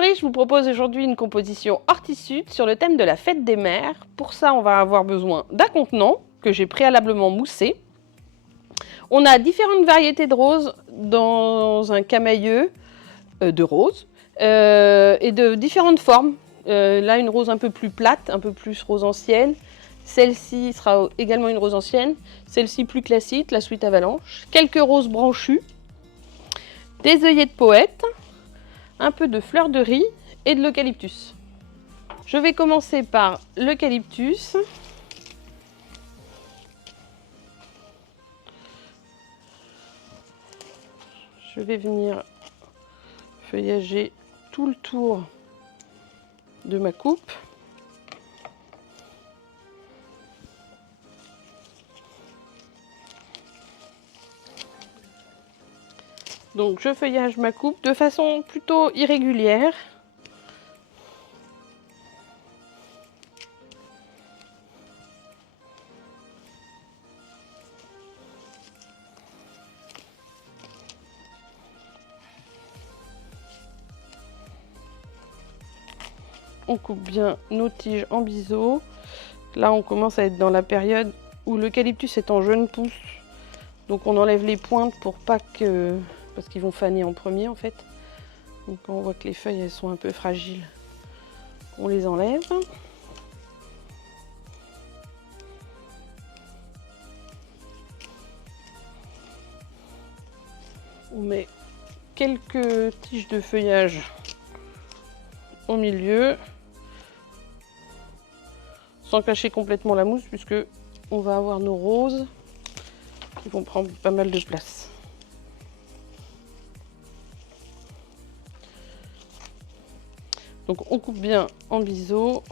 fleuris, je vous propose aujourd'hui une composition horticide sur le thème de la fête des mères. Pour ça, on va avoir besoin d'un contenant que j'ai préalablement moussé. On a différentes variétés de roses dans un camailleux de roses et de différentes formes. Là, une rose un peu plus plate, un peu plus rose ancienne. Celle-ci sera également une rose ancienne. Celle-ci plus classique, la Sweet Avalanche. Quelques roses branchues, des œillets de poète, un peu de fleurs de riz et de l'eucalyptus. Je vais commencer par l'eucalyptus. Je vais venir feuillager tout le tour de ma coupe. Donc je feuillage ma coupe de façon plutôt irrégulière. On coupe bien nos tiges en biseau. Là on commence à être dans la période où l'eucalyptus est en jeune pousse. Donc on enlève les pointes pour pas que... parce qu'ils vont faner en premier en fait. Donc quand on voit que les feuilles elles sont un peu fragiles, on les enlève. On met quelques tiges de feuillage au milieu, sans cacher complètement la mousse, puisque on va avoir nos roses qui vont prendre pas mal de place. Donc on coupe bien en biseau.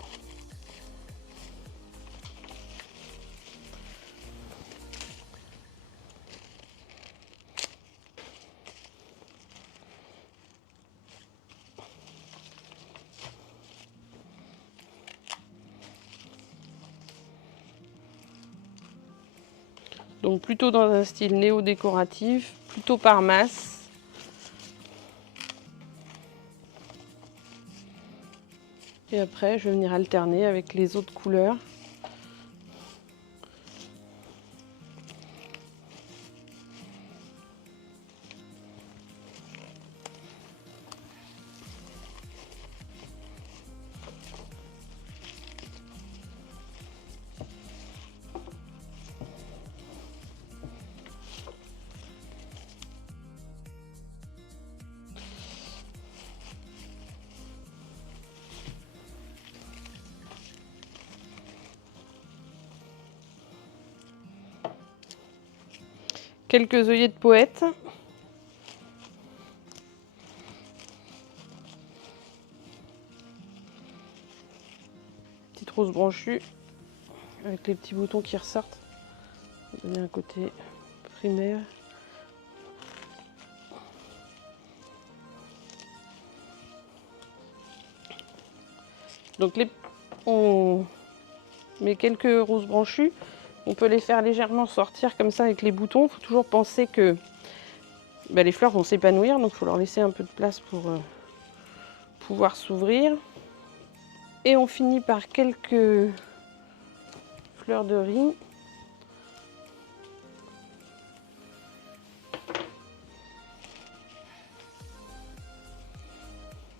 Donc plutôt dans un style néo-décoratif, plutôt par masse. Et après, je vais venir alterner avec les autres couleurs. Quelques œillets de poète. Petite rose branchue avec les petits boutons qui ressortent. Donner un côté primaire. Donc on met quelques roses branchues. On peut les faire légèrement sortir comme ça avec les boutons. Il faut toujours penser que les fleurs vont s'épanouir, donc il faut leur laisser un peu de place pour pouvoir s'ouvrir. Et on finit par quelques fleurs de riz.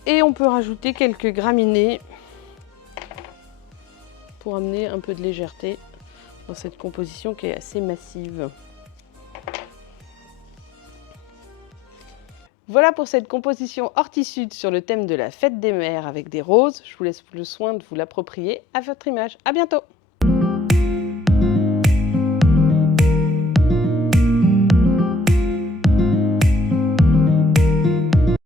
Et on peut rajouter quelques graminées pour amener un peu de légèreté dans cette composition qui est assez massive. Voilà pour cette composition horticide sur le thème de la fête des mères avec des roses. Je vous laisse le soin de vous l'approprier à votre image. À bientôt!